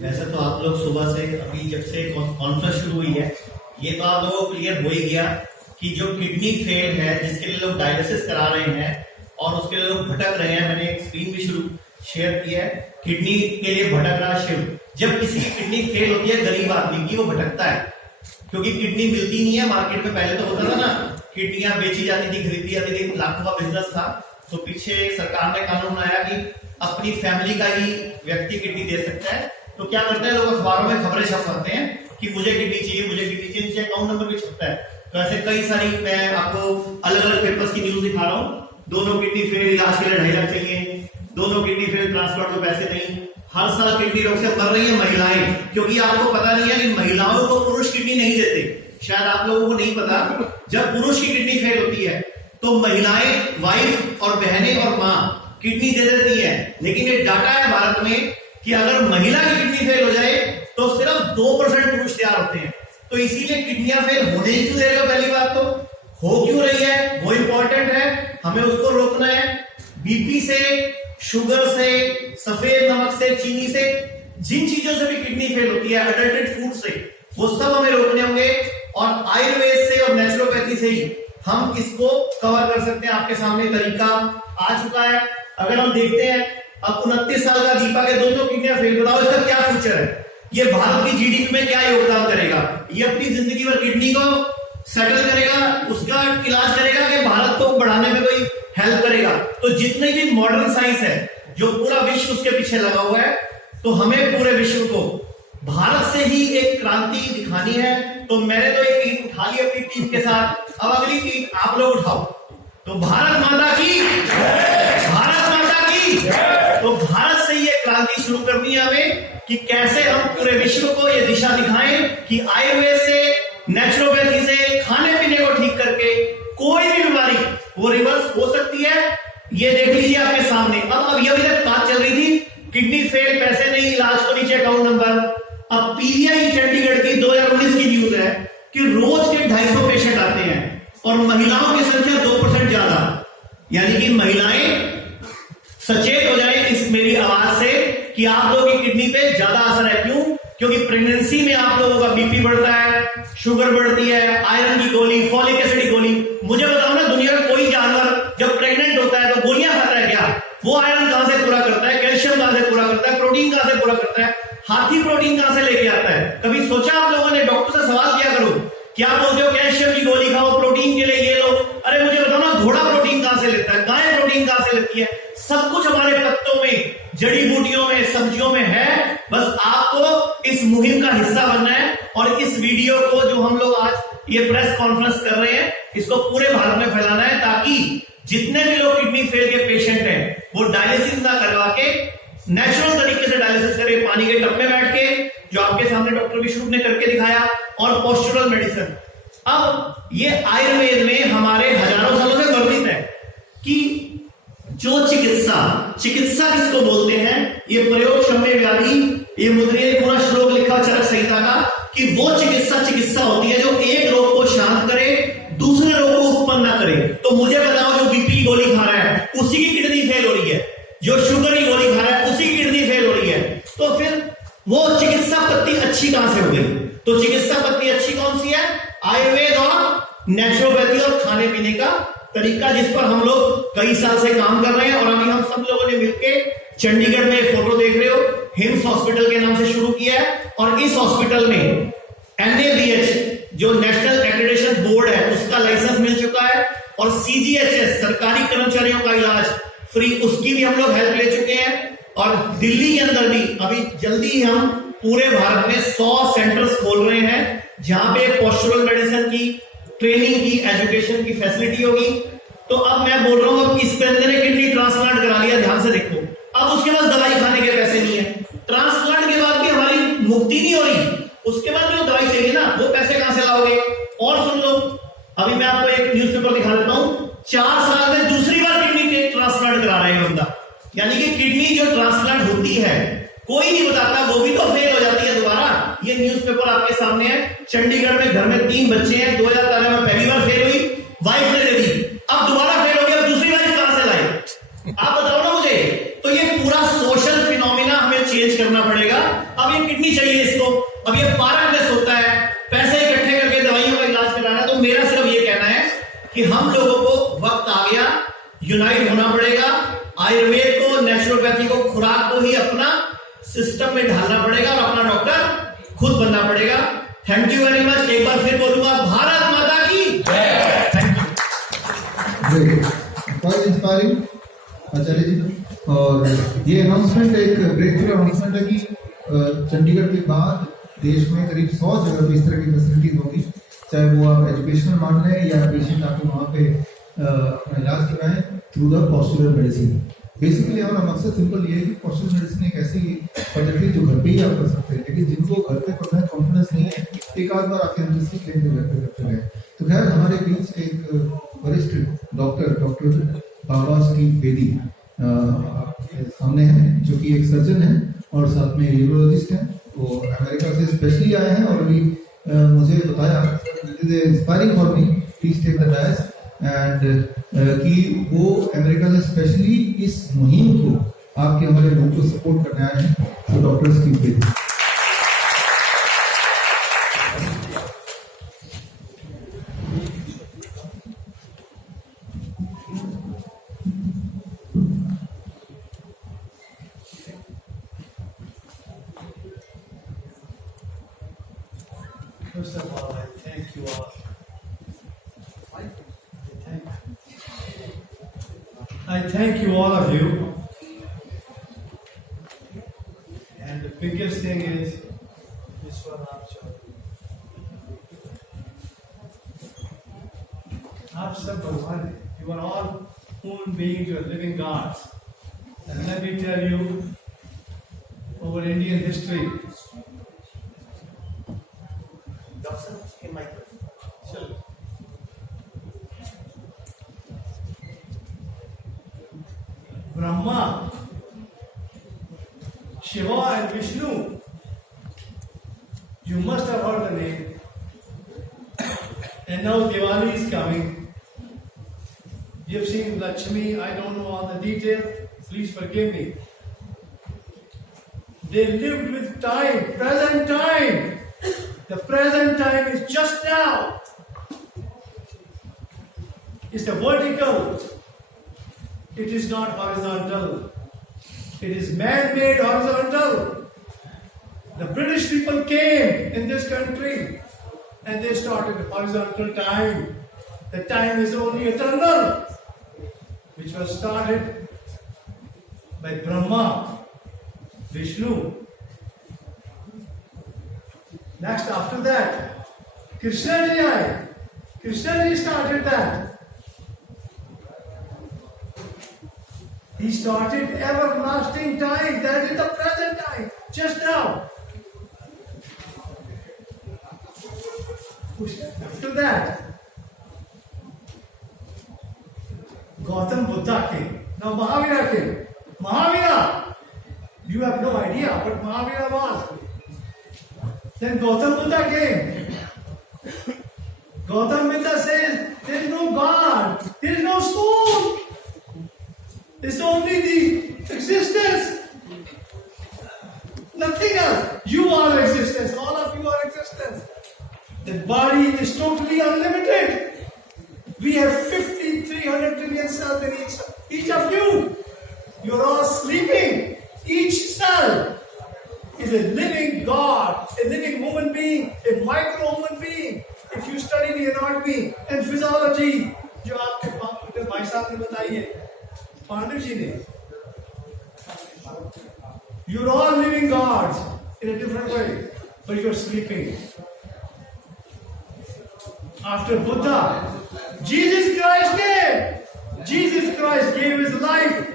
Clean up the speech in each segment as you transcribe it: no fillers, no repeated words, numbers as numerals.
वैसे तो आप लोग सुबह से अभी जब से कॉन्फ्रेंस शुरू हुई है ये तो आप लोगों को क्लियर हो ही गया कि जो किडनी फेल है जिसके लिए लोग डायलिसिस करा रहे हैं और उसके लिए लोग भटक रहे हैं। मैंने एक स्क्रीन भी शुरू शेयर किया है, किडनी के लिए भटक रहा शिव। जब किसी की किडनी फेल होती है गरीब आदमी की, वो भटकता है क्योंकि किडनी मिलती नहीं है मार्केट में। पहले तो होता था ना, किडनियां बेची जाती थी, खरीदी जाती थी, लाखों का बिजनेस था। तो पीछे सरकार ने कानून बनाया कि अपनी फैमिली का ही व्यक्ति किडनी दे सकता है। तो क्या करते हैं लोग, अखबारों में खबरें छपवाते हैं कि मुझे किडनी चाहिए, मुझे किडनी चाहिए, नीचे अकाउंट नंबर भी छपता है। तो ऐसे कई सारी, मैं आपको अलग अलग पेपर्स की न्यूज दिखा रहा हूँ। दोनों किडनी फेल, इलाज के लिए 2.5 लाख चाहिए, दोनों किडनी फेल, ट्रांसप्लांट को पैसे नहीं। हर साल किडनी रोग से मर रही है महिलाएं, क्योंकि आपको पता नहीं है कि महिलाओं को पुरुष किडनी नहीं देते। शायद आप लोगों को नहीं पता, जब पुरुष की किडनी फेल होती है तो महिलाएं, वाइफ और बहनें और मां किडनी दे देती है। लेकिन ये डाटा है भारत में कि अगर महिला की किडनी फेल हो जाए तो सिर्फ 2% पुरुष तैयार होते हैं। तो इसीलिए किडनियां फेल होने ही क्यों दे रहे हो, पहली बात तो हो क्यों रही है वो इंपॉर्टेंट है, हमें उसको रोकना है। बीपी से, शुगर से, सफेद नमक से, चीनी से, जिन चीजों से भी किडनी फेल होती है, अडल्ट्रेटेड फूड से, वो सब हमें रोकने होंगे। और आयुर्वेद से और नेचुरोपैथी से ही हम इसको कवर कर सकते हैं। आपके सामने तरीका आ चुका है। अगर हम देखते हैं, अब 29 साल का दीपा के दोनों किडनियां फेल, बताओ इसका क्या फ्यूचर है? ये भारत की जीडीपी में क्या योगदान करेगा? ये अपनी जिंदगी भर किडनी को सेटल करेगा, उसका इलाज करेगा कि भारत को बढ़ाने में कोई हेल्प करेगा? तो जितने भी मॉडर्न साइंस है, जो पूरा विश्व उसके पीछे लगा हुआ है, तो हमें पूरे विश्व को भारत से ही एक क्रांति दिखानी है। तो मैंने तो एक ईंट उठा ली अपनी टीम के साथ, अब अगली ईंट आप लोग उठाओ। तो भारत माता की, भारत माता की। तो भारत से ये क्रांति शुरू करनी है हमें कि कैसे हम पूरे विश्व को ये दिशा दिखाएं कि आयुर्वेद से, नेचुरोपैथी से, खाने पीने को ठीक करके कोई भी बीमारी वो रिवर्स हो सकती है। ये देख लीजिए आपके सामने। अब ये अभी तक बात चल रही थी किडनी फेल, पैसे नहीं, इलाज को नीचे अकाउंट नंबर। अब पीजीआई चंडीगढ़ की 2019 की न्यूज है कि रोज के 250 पेशेंट आते हैं और महिलाओं की संख्या 2% ज्यादा। यानी कि महिलाएं सचेत हो जाएं इस मेरी आवाज से कि आप लोगों की किडनी पे ज्यादा असर है। क्यों? क्योंकि प्रेगनेंसी में आप लोगों का बीपी बढ़ता है, शुगर बढ़ती है, आयरन की गोली, फॉलिक एसिड की गोली। मुझे बताओ ना, दुनिया का कोई जानवर जब प्रेग्नेंट होता है तो गोलियां खाता है क्या? वो आयरन कहां से पूरा करता है, कैल्शियम कहां से पूरा करता है, प्रोटीन कहां से पूरा करता है, हाथी प्रोटीन कहां से लेके आता है? कभी सोचा आप लोगों ने? डॉक्टर से सवाल किया करो, क्या बोलते हो कैल्शियम की गोली खाओ, प्रोटीन के लिए ये लो। अरे मुझे बताओ ना, घोड़ा प्रोटीन कहां से लेता है, गाय प्रोटीन कहां से लेती है? सब कुछ हमारे पत्तों में, जड़ी बूटियों में, सब्जियों में है। बस आपको इस मुहिम का हिस्सा बनना है। और इस वीडियो को जो हम लोग आज ये प्रेस कॉन्फ्रेंस कर रहे हैं, इसको पूरे भारत में फैलाना है ताकि जितने भी लोग किडनी फेल के पेशेंट हैं वो डायलिसिस ना करवा के नेचुरल तरीके से डायलिसिस करें, पानी के टब में बैठ के, जो आपके सामने डॉक्टर विष्णु ने करके दिखाया, और पोस्चुरल मेडिसिन। अब ये आयुर्वेद में हमारे हजारों सालों से वर्णित है कि जो चिकित्सा किसको बोलते हैं? ये प्रयोग क्षम्य व्याधि, ये मुद्रिय पूरा श्लोक लिखा चरक संहिता का कि वो चिकित्सा होती है जो एक रोग को शांत करे, दूसरे रोग को उत्पन्न ना करे। तो मुझे बताओ, जो बीपी की गोली खा रहा है उसी की किडनी फेल हो रही है, जो शुगर की गोली खा रहा है उसी की किडनी फेल हो रही है। तो फिर वो चिकित्सा पत्ति अच्छी कहां से हो गई? तो चिकित्सा पत्ति अच्छी कौन सी है? आयुर्वेद और नेचुरोपैथी और खाने पीने का तरीका, जिस पर हम लोग कई साल से काम कर रहे हैं। और अभी हम सब लोगों ने मिलकर चंडीगढ़ में एक फोटो देख रहे हो, हिम्स हॉस्पिटल के नाम से शुरू किया है। और इस हॉस्पिटल में NABH जो नेशनल एक्रेडिटेशन बोर्ड है उसका लाइसेंस मिल चुका है, और CGHS सरकारी कर्मचारियों का इलाज फ्री, उसकी भी हम लोग हेल्प ले चुके हैं। और दिल्ली के अंदर भी अभी जल्दी ही हम पूरे भारत में 100 सेंटर्स खोल रहे हैं जहां पे पोस्चुरल मेडिसिन की ट्रेनिंग की, एजुकेशन की फैसिलिटी होगी। तो अब मैं बोल रहा हूं, अब इस बंदे ने किडनी ट्रांसप्लांट करा लिया, ध्यान से देखो, अब उसके पास दवाई खाने के पैसे नहीं है। ट्रांसप्लांट के बाद भी हमारी मुक्ति नहीं हो रही, उसके बाद जो दवाई चाहिए ना, वो पैसे कहां से लाओगे? और सुन लो, अभी मैं आपको एक न्यूज़पेपर दिखा देता हूं, 4 साल में दूसरी बार किडनी ट्रांसप्लांट करा रहा है बंदा। यानी कि किडनी जो ट्रांसप्लांट होती है कोई नहीं बताता, वो भी तो फेल हो जाती है दोबारा। ये न्यूज़पेपर आपके सामने है, चंडीगढ़ में घर में 3 बच्चे हैं, 2013 में पहली बार फेल हुई, वाइफ ने दे दी, अब दोबारा फेल हो गया, अब दूसरी वाइफ कहां से लाए? आप बताओ ना मुझे। तो ये पूरा सोशल फिनोमिना हमें चेंज करना पड़ेगा। अब ये को खुराक को ही अपना सिस्टम में ढालना पड़ेगा और अपना डॉक्टर खुद बनना पड़ेगा। Thank you very much. एक बार फिर बोलूंगा, भारत माता की जय। Thank you. बहुत इंस्पायरिंग आचार्य जी। और ये अनाउंसमेंट एक ब्रेक थ्रू अनाउंसमेंट है कि चंडीगढ़ के बाद देश में करीब 100 जगह पे इस तरह की फैसिलिटीज होगी, चाहे वो आप एजुकेशनल मान लें या पेशेंट आके वहाँ पे अपना इलाज कराएं through the postural medicine. Basically हमारा मकसद सिंपल ये है कि पॉस्चरल मेडिसिन एक ऐसी पद्धति जो घर पे ही आप कर सकते हैं, लेकिन जिनको घर पे करना कॉन्फिडेंस नहीं है, एक आध बार आके हमसे सीख लेंगे घर पे करते रहे। तो खैर हमारे बीच एक वरिष्ठ डॉक्टर बाबा स्टीव बेदी आपके सामने हैं, जो कि एक सर्जन है और साथ में यूरोलॉजिस्ट हैं। वो अमेरिका से स्पेशली आए हैं और अभी मुझे बताया inspiring for me, please take the dais and कि वो अमेरिका से स्पेशली इस मुहिम को आपके हमारे लोगों को सपोर्ट करने आए हैं। तो doctor Steve Bedi. First of all, I thank you all. I thank you all of you. And the biggest thing is this one आप सब भगवान हैं. You are all human beings, you are living gods. And let me tell you, over Indian history, Brahma, Shiva and Vishnu, you must have heard the name. And now Diwali is coming. You've seen Lakshmi, I don't know all the details, please forgive me. They lived with time, present time. The present time is just now. It's a vertical. It is not horizontal. It is man-made horizontal. The British people came in this country and they started horizontal time. The time is only eternal, which was started by Brahma, Vishnu. Next, after that, Krishna ji aye. Krishna ji started that. He started everlasting time. That is the present time, just now. After that, Gautam Buddha came. Now Mahavira came. Mahavira! You have no idea what Mahavira was. Then Gautam Buddha came. Gautam Buddha says, there is no God, there is no soul. It's only the existence. Nothing else. You are existence. All of you are existence. The body is totally unlimited. We have 300 trillion cells in each of you. You are all sleeping. Each cell is a living God, a living human being, a micro human being. If you study the anatomy and physiology, जो आपके भाई साहब ने बताई है, पांडव जी ने, you're all living gods in a different way, but you're sleeping. After Buddha, Jesus Christ came. Jesus Christ gave his life.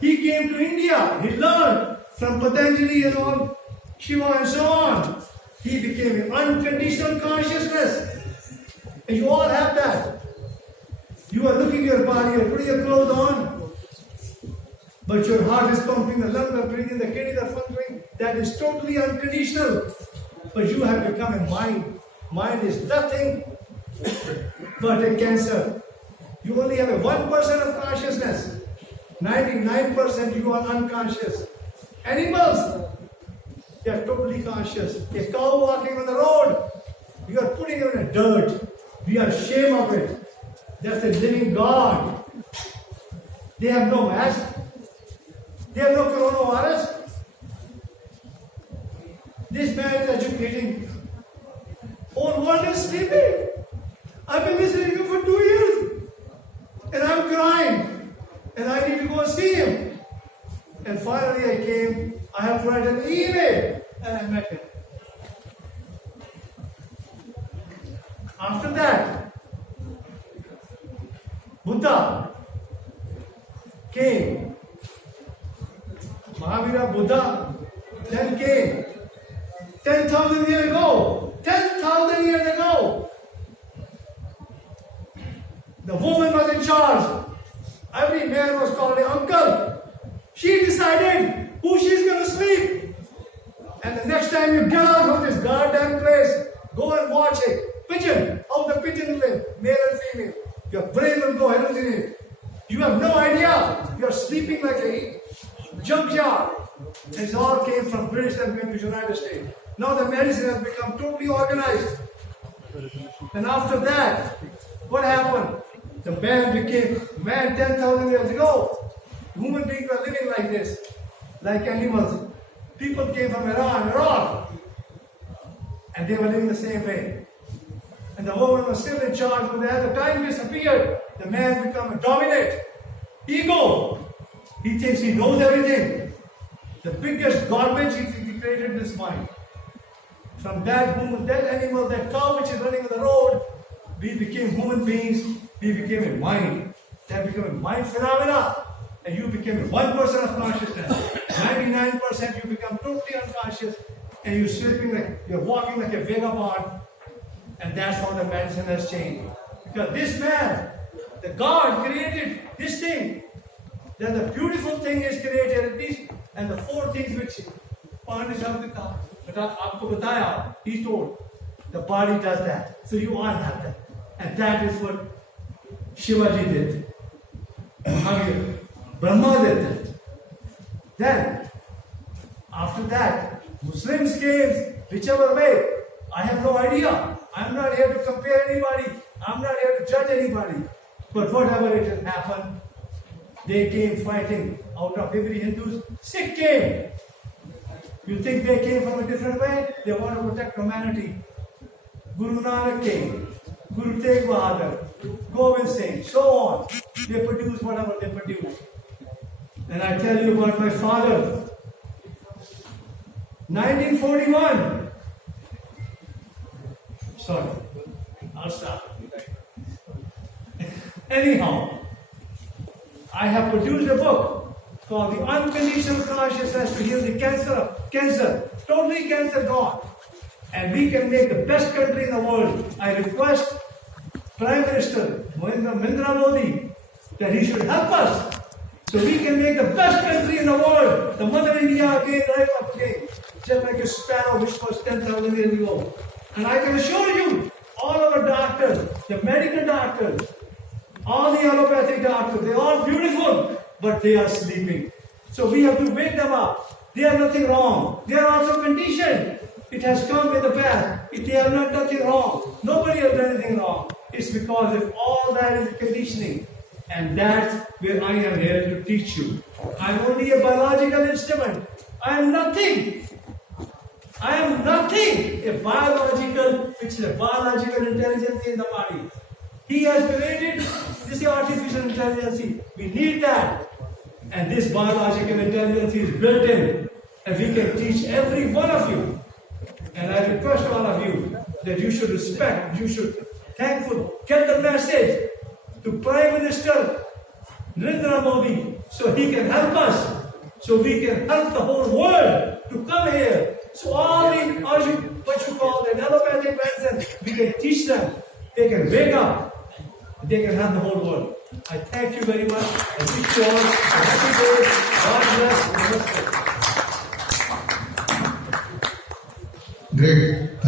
He came to India. He learned from Patanjali and all, Shiva and so on. He became an unconditional consciousness. And you all have that. You are looking at your body, you are putting your clothes on, but your heart is pumping, the lungs are breathing, the kidneys are functioning. That is totally unconditional. But you have become a mind. Mind is nothing but a cancer. You only have a 1% of consciousness. 99% you are unconscious. Animals, they are totally conscious. A cow walking on the road, you are putting it in a dirt. We are ashamed of it. That's a living God. They have no mask. They have no coronavirus. This man is educating. Whole world is sleeping. I've been listening to you for 2 years. And I'm crying. And I need to go see him. And finally I came. I have to write an email. And I met him. After that, Buddha came. Mahavira Buddha then came. 10,000 years ago. 10,000 years ago. The woman was in charge. Every man was called an uncle. She decided who she's going to sleep. And the next time you get out of this goddamn place, go and watch it. Pigeon, how the pigeon live, male and female. Your brain will go hallucinate. You have no idea. You're sleeping like a junkyard. This all came from British and went to United States. Now the medicine has become totally organized. And after that, what happened? The man became man 10,000 years ago. Human beings were living like this, like animals. People came from Iran, Iraq, and they were living the same way. And the woman was still in charge, but as the time disappeared, the man became dominant. Ego. He thinks he knows everything. The biggest garbage he created in his mind. From that human, that animal, that cow which is running on the road, we became human beings. We became a mind. That became a mind phenomena. And you became a 1% of consciousness. 99% you become totally unconscious. And you're sleeping like, you're walking like a vagabond. And that's how the medicine has changed. Because this man, the God created this thing. Then the beautiful thing is created at least, and the 4 things which Pandit he told, the body does that. So you all have that. And that is what Shivaji did. Brahma did that. Then, after that, Muslims came whichever way. I have no idea. I'm not here to compare anybody. I'm not here to judge anybody. But whatever it has happened, they came fighting out of every Hindu's. Sikh came. You think they came from a different way? They want to protect humanity. Guru Nanak came. Guru Tegh Bahadur, Govind Singh, so on. They produce whatever they produce. And I tell you about my father. 1941. Sorry, I'll stop. Anyhow, I have produced a book called The Unconditional Consciousness to Heal the Cancer. Totally cancer gone. And we can make the best country in the world. I request Prime Minister Narendra Modi that he should help us so we can make the best country in the world. The Mother India again, right up again. Just like a sparrow which was 10,000 years ago. And I can assure you, all our doctors, the medical doctors, all the allopathic doctors, they are all beautiful, but they are sleeping. So we have to wake them up. They are nothing wrong. They are also conditioned. It has come in the past. They are not nothing wrong. Nobody has done anything wrong. It's because of all that is conditioning. And that's where I am here to teach you. I am only a biological instrument. I am nothing. I am nothing. A biological, which is a biological intelligence in the body. He has created this artificial intelligence. We need that. And this biological intelligence is built in. And we can teach every one of you. And I request all of you that you should respect, you should thankful, get the message to Prime Minister Narendra Modi so he can help us, so we can help the whole world to come here. So all the, what you call the allopathic medicine, we can teach them. They can wake up. They can help the whole world. I thank you very much. I wish you all a happy day. God bless. Great.